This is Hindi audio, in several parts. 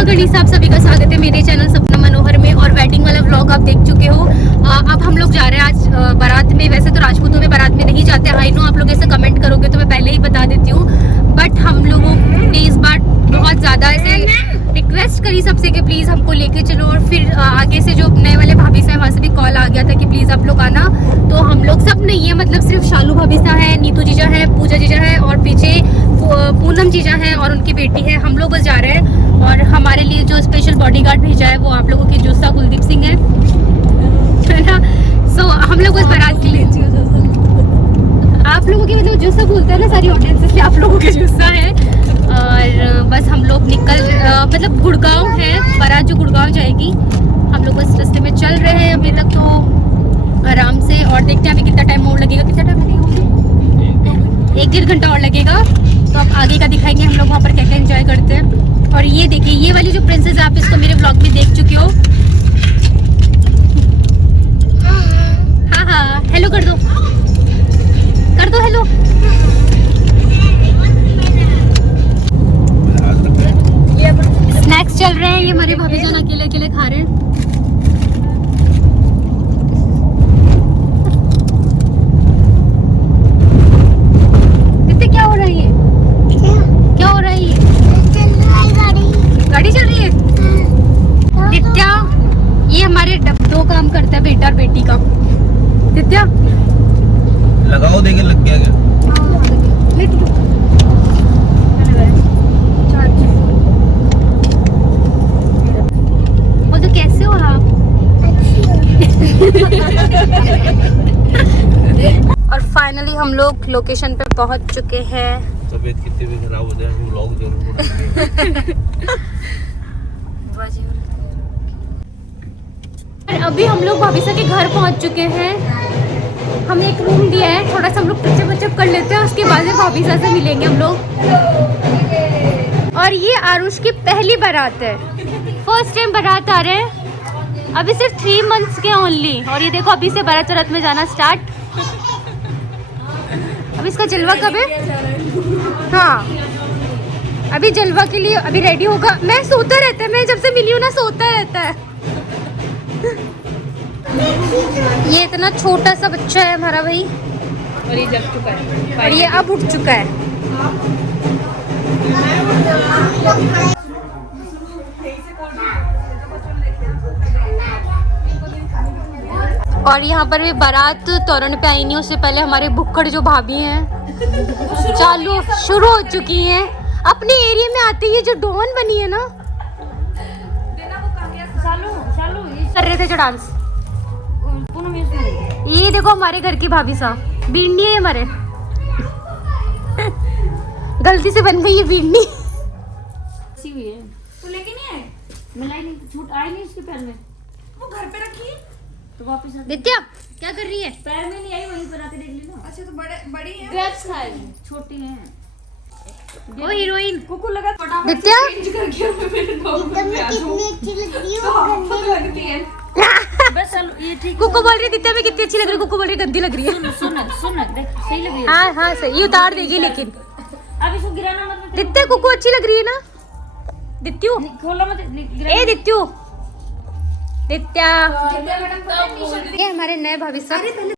नमः गणी साहब, सभी का स्वागत है मेरे चैनल सपना मनोहर में। और वेडिंग वाला व्लॉग आप देख चुके हो। अब हम लोग जा रहे हैं आज बारात में। वैसे तो राजपूतों में बारात में नहीं जाते, आई नो आप लोग ऐसे कमेंट करोगे तो मैं पहले ही बता देती हूँ, बट हम लोगों ने इस बार बहुत ज़्यादा ऐसे रिक्वेस्ट करी सबसे कि प्लीज़ हमको लेके चलो। और फिर आगे से जो नए वाले भाभी साहब वहाँ से भी कॉल आ गया था कि प्लीज़ आप लोग आना। तो हम लोग सब नहीं है, मतलब सिर्फ शालू भाभी साहब है, नीतू जीजा है, पूजा जीजा है और पीछे पूनम जीजा है और उनकी बेटी है। हम लोग बस जा रहे हैं। और हमारे लिए जो स्पेशल बॉडीगार्ड भेजा है वो आप लोगों की जुस्सा कुलदीप सिंह है ना। सो हम लोग बस बारात के लिए, आप लोगों के मतलब जुस्सा बोलते हैं ना सारी ऑडियंस, इसलिए आप लोगों के जुस्सा है। और बस हम लोग निकल मतलब गुड़गांव है बारात, जो गुड़गांव जाएगी। हम लोग बस रास्ते में चल रहे हैं अभी तक तो आराम से। और देखते हैं अभी कितना टाइम और लगेगा, कितना टाइम लगेगा, 1-1.5 घंटा और लगेगा। तो अब आगे का दिखाएंगे हम लोग वहाँ पर क्या क्या एंजॉय करते हैं। और ये देखिए, ये वाली जो प्रिंसेस है आप इसको मेरे व्लॉग में देख चुके हो। हाँ हाँ, हेलो कर दो हेलो। स्नैक्स चल रहे हैं, ये हमारे भाभी जान अकेले अकेले खा रहे हैं। क्या हो रहा है ये, क्या हो रहा है ये? गाड़ी चल रही है। दित्या, ये हमारे दो काम करता है, बेटा और बेटी का। दित्या लगाओ, देखे लग गया क्या? वो तो कैसे हो आप? और फाइनली हम लोग लोकेशन पे पहुंच चुके हैं। तबीयत कितनी भी खराब हो जाए व्लॉग जरूर बनाएंगे। अभी हम लोग भाभी साहब के घर पहुंच चुके हैं। हमें एक रूम दिया है, थोड़ा सा हम लोग टचअप कर लेते हैं, उसके बाद में भाभी साहब से मिलेंगे हम लोग। और ये आरुष की पहली बारात है, फर्स्ट टाइम बारात आ रहे हैं। अभी सिर्फ 3 मंथ्स के ओनली। और ये देखो अभी से बारात वारात में जाना स्टार्ट। अब इसका जलवा कब है? हाँ, अभी जलवा के लिए अभी रेडी होगा। मैं सोता रहता है, मैं जब से मिली हूँ ना सोता रहता है। ये इतना छोटा सा बच्चा है हमारा भाई, और ये जग चुका है, और ये अब उठ चुका है। और यहाँ पर भी बारात तोरण पे आई नहीं, उससे पहले हमारे भुक्कड़ जो भाभी हैं चालू शुरू हो चुकी हैं। अपने एरिया में आते ही जो डॉन बनी है ना, कर रहे थे जो डांस। ये देखो हमारे घर की भाभी साहब, बींडी है हमारे। गलती से बन गई ये बींडी। तो लेके नहीं आए, मिलाई नहीं, छूट आई नहीं उसके पैर में, वो घर पे रखी है तो वापस आ। नित्या क्या कर रही है? पैर में नहीं आई, वहीं पर आके देख लेना। अच्छा तो बड़ी है, ग्रेप्स खाएगी, छोटी है। ओ हीरोइन कुकू लगा फटाफट नित्या, चेंज करके मेरे नॉर्मल में आ जाओ। अच्छी लग रही है। तो हमको लगती है बस। चलो ये ठीक है। कुकू बोल रही है नित्या में कितनी अच्छी लग रही है, कुकू बोल रही है गंदी लग रही है। सुन देख, सही लग रही है। हाँ हाँ सही, ये उतार देगी लेकिन। अब इसको गिराना मत। नित्या कुकू अच्छी लग रही है ना? दित्यू खोला मत, ए दित्यू, नित्या। ये हमारे नए भाभी साहब।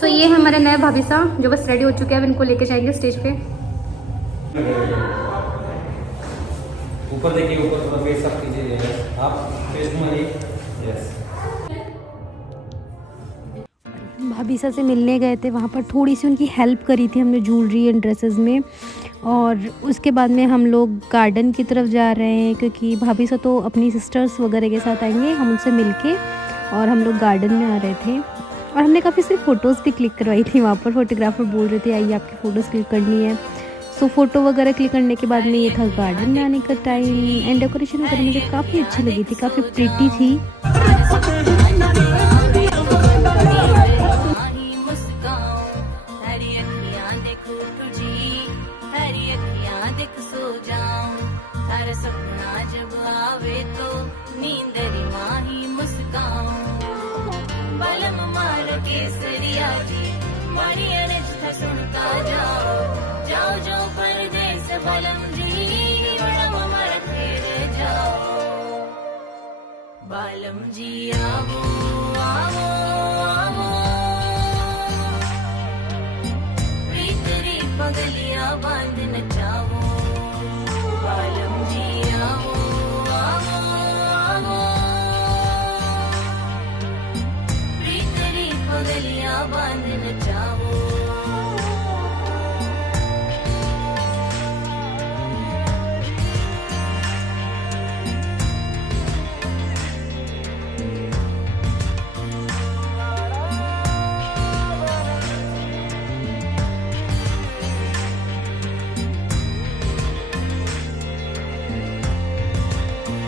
सो ये हमारे नए भाभी साहब जो बस रेडी हो चुके हैं। अब इनको लेके जाएंगे स्टेज पे। ऊपर देखिए, ऊपर थोड़ा फेस अप कीजिए आप, फेस घुमाइए। यस। भाभी साहब से मिलने गए थे, वहाँ पर थोड़ी सी उनकी हेल्प करी थी हमने ज्वेलरी एंड ड्रेसेस में। और उसके बाद में हम लोग गार्डन की तरफ जा रहे हैं, क्योंकि भाभी साहब तो अपनी सिस्टर्स वगैरह के साथ आएंगे, हम उनसे मिलके। और हम लोग गार्डन में आ रहे थे और हमने काफ़ी सारी फ़ोटोज़ भी क्लिक करवाई थी वहाँ पर। फोटोग्राफर बोल रहे थे आइए आपकी फ़ोटोज़ क्लिक करनी है। सो फ़ोटो वगैरह क्लिक करने के बाद में ये था गार्डन में आने का टाइम। एंड डेकोरेशन वगैरह मुझे काफ़ी अच्छी लगी थी, काफ़ी प्रिटी थी। सपना जब आवे तो नींदरी माही मुस्काऊं, बलम मार केसरिया जी जी आवो आवो आवो प्रीतरी पगलिया बांध नचावो बालम जी आवो आवो आवो प्रीतरी पगलिया बांध नचावो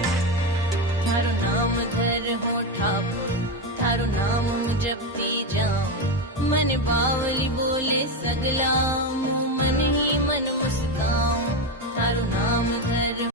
थारो नाम धर हो ठाकुर थारो नाम जपती जाऊं मन बावली बोले सगला मुँह मन ही मन मुस्काऊं थारो नाम धर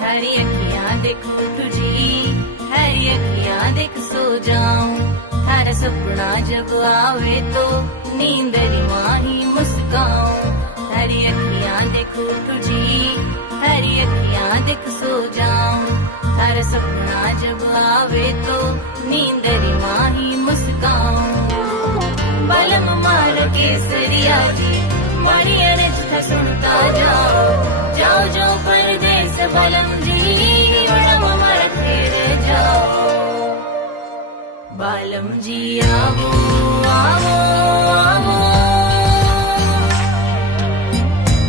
हरी अखियां देखो तुझी हरी अखियां देख सो जाऊं हर सपना जब आवे तो नींदरी माही मुस्काऊं हरी अखियां देखो तुझी हरी अखियां देख सो जाऊं हर सपना जब आवे तो नींदरी माही मुस्काऊं बलम मार केसरिया जी मारी अनज सुनता जाओ जाओ जो परदेस बलम जी बड़म मर फिर जाओ बालम जी आवो आवो आवो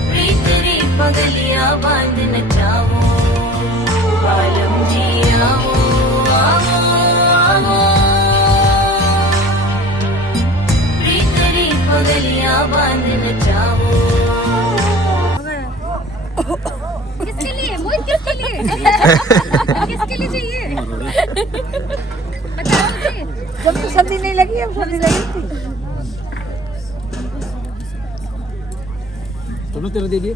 प्रीतरी पगलिया बांध नचावो बालम जी आवो आवो आवो प्रीतरी पगलिया बांध नचावो किसके लिए मोहित किसके लिए किसके लिए चाहिए बताओ मुझे जब तो सर्दी नहीं लगी अब सर्दी लगी थी चलो तेरे दे दिए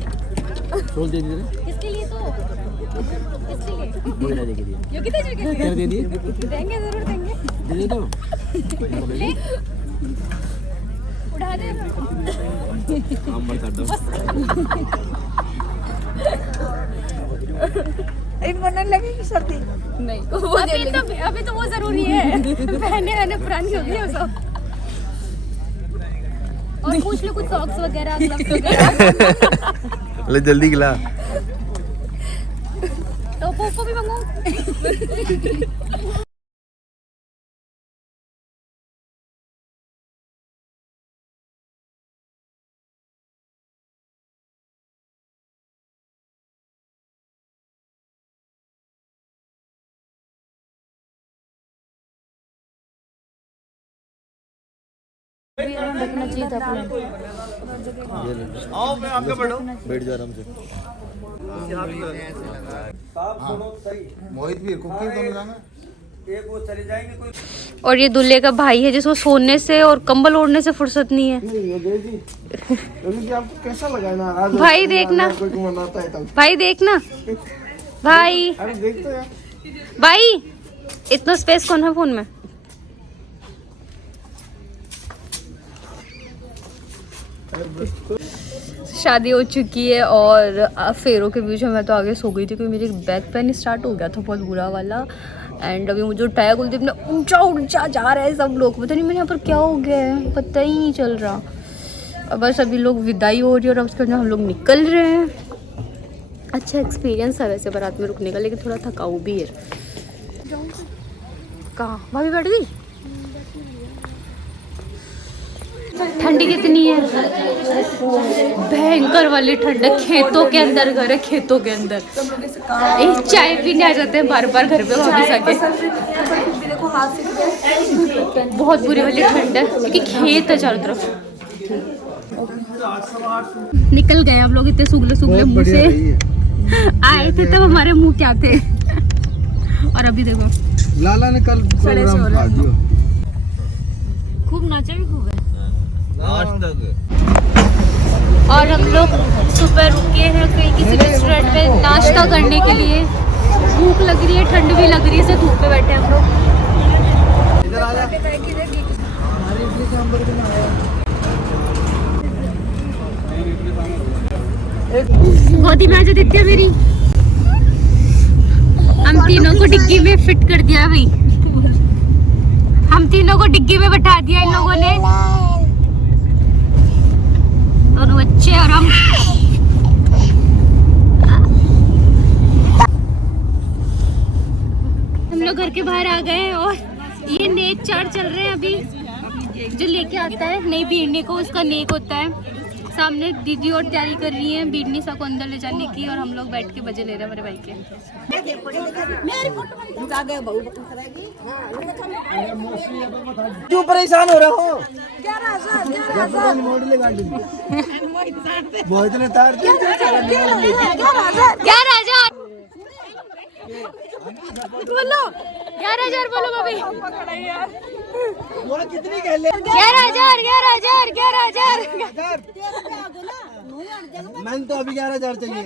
चोल दे दिए किसके लिए तो ये कितने जगह दे दिए देंगे, जरूर देंगे। दे दो ले, उड़ा दे। काम बंद कर दो बनने लगेगी सर्दी नहीं अभी तो वो जरूरी है। पहने पुरानी होगी वो सब। और पूछ लो कुछ सॉक्स वगैरह, ग्लव्स वगैरह। ले जल्दी खिला। तो पोपो भी मंगाऊं। आओ मैं आगे बढ़ो, बैठ जा आराम से। मोहित भी कुकिंग दोनों जाना, एक वो चले जाएंगे कोई। और ये दूल्हे का भाई है जिसको सोने से और कंबल ओढ़ने से फुर्सत नहीं है। आपको कैसा लगा ना आज भाई देखना, कोई मनाता है तब। भाई देखना, भाई अरे देख तो यार, भाई इतना स्पेस कौन है फोन में। शादी हो चुकी है और फेरों के बीच में मैं तो आगे सो गई थी क्योंकि मेरी बैक पेन स्टार्ट हो गया था बहुत बुरा वाला। एंड अभी मुझे उठाया, कुलदीप ने ऊंचा जा रहा है, सब लोग पता नहीं मेरे यहाँ पर क्या हो गया है, पता ही नहीं चल रहा। अब बस अभी लोग विदाई हो रही है और अब उसके बाद हम लोग निकल रहे हैं। अच्छा एक्सपीरियंस है वैसे बारात में रुकने का, लेकिन थोड़ा थकाऊ भी है। कहाँ भाभी बैठ गई? ठंडी कितनी है, भयंकर वाली ठंड है। खेतों के अंदर घर है, खेतों के अंदर एक चाय पीने आ जाते हैं बार बार घर पे वापस आके। बहुत बुरी वाली ठंड है क्योंकि खेत है चारों तरफ। निकल गए हम लोग इतने सुगले मुंह से आए थे, तब हमारे मुंह क्या थे। और अभी देखो लाला ने कल प्रोग्राम काट दिया, खूब नाचा भी खूब है। आज तक और हम लोग सुबह रुके हैं कहीं किसी रेस्टोरेंट में नाश्ता करने के लिए। भूख लग रही है, ठंड भी लग रही है, धूप पे बैठे हैं हम लोग। गोदी में आजा दित्या मेरी। हम तीनों को डिग्गी में फिट कर दिया भाई, हम तीनों को डिग्गी में बैठा दिया इन लोगों ने, दोनों बच्चे और हम। लोग घर के बाहर आ गए हैं और ये नेक चार चल रहे हैं अभी। जो लेके आता है नई बीड़नी को, उसका नेक होता है। सामने दीदी और तैयारी कर रही है बीड़नी सा को अंदर ले जाने की, और हम लोग बैठ के मजे ले रहे हैं मेरे भाई के। क्यों परेशान हो रहा हो? 11,000 बहुत ने तार 11,000 बोलो, 11,000 बोलो भाभी। कितनी कह ले? 11,000 11,000 11,000। मैंने तो अभी 11,000 चाहिए।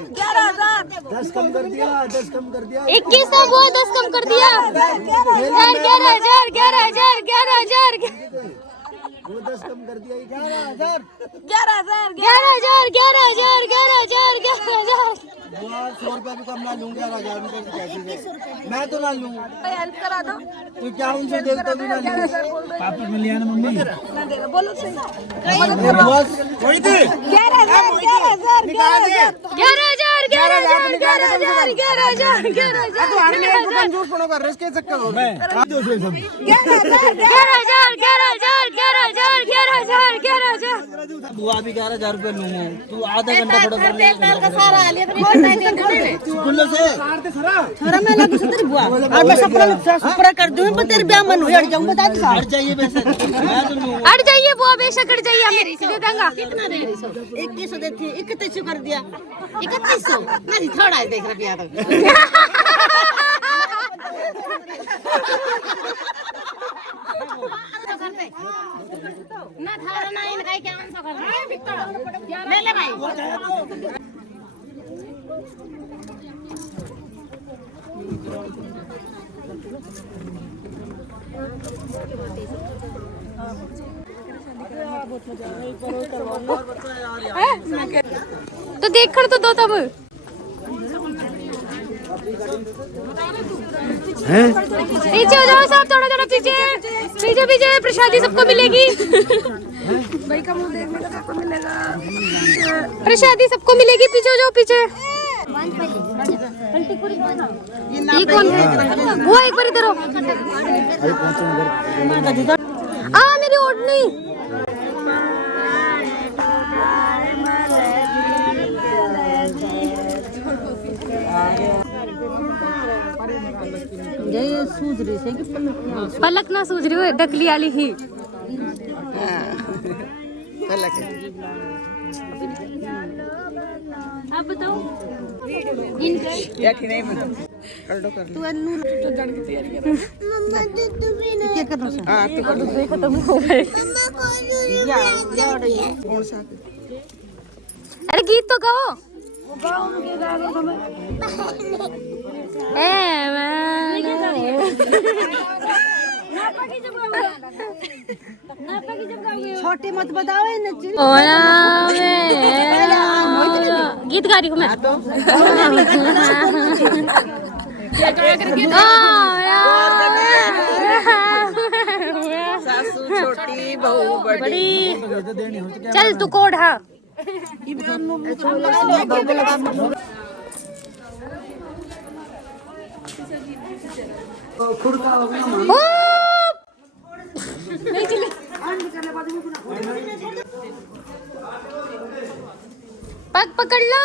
10 कम कर दिया, 10 कम कर दिया। 21 था वो, 10 कम कर दिया। 11,000 11,000 11,000 वो 10 कम कर दिया। 11,000 11,000 11,000 11,000 वो 100 रुपया भी कम ना लूँ। 11,000 में कैसे मैं तो ना लूँ, हेल्प करा दो। तो क्या उनसे देखता भी ना लूँ। पापा मिल लिया ना मम्मी, बोलो सही। कोई थी 11,000 बुआ भी 11,000 रुपये लूँगा। तू आधा घंटा खड़ा कर ले। कर दूं पर तेरे ब्याह मन हो हट जाऊं बता दे। हट जाइए वैसे मैं तो लूँगा। हट जाइए बुआ, बेशक हट जाइए, हम दे देंगे। कितना दे 2100 देती 3100 कर दिया 3100 नहीं थोड़ा है देख रुपया तो ना थारा ना इन काय क्या आंसर कर ले ले भाई। तो देख कर तो दो तब पीछे हो जाओ सब, थोड़ा थोड़ा पीछे पीछे पीछे, प्रसादी सबको मिलेगी। भाई का मुंह देखने का सबको मिलेगा, प्रसादी सबको मिलेगी, पीछे हो जाओ पीछे। ये कौन है? वो एक बार इधर हो। मेरी ओढ़नी। पलक ना सूझ रही हो, डकली वाली ही पलक। आप बताओ अरे गीत तो गाओ। छोटी मत बताओ गीत गा रही हूँ मैं। सासू छोटी बहू बड़ी। चल तू कोड हाँ। पग पकड़ लो।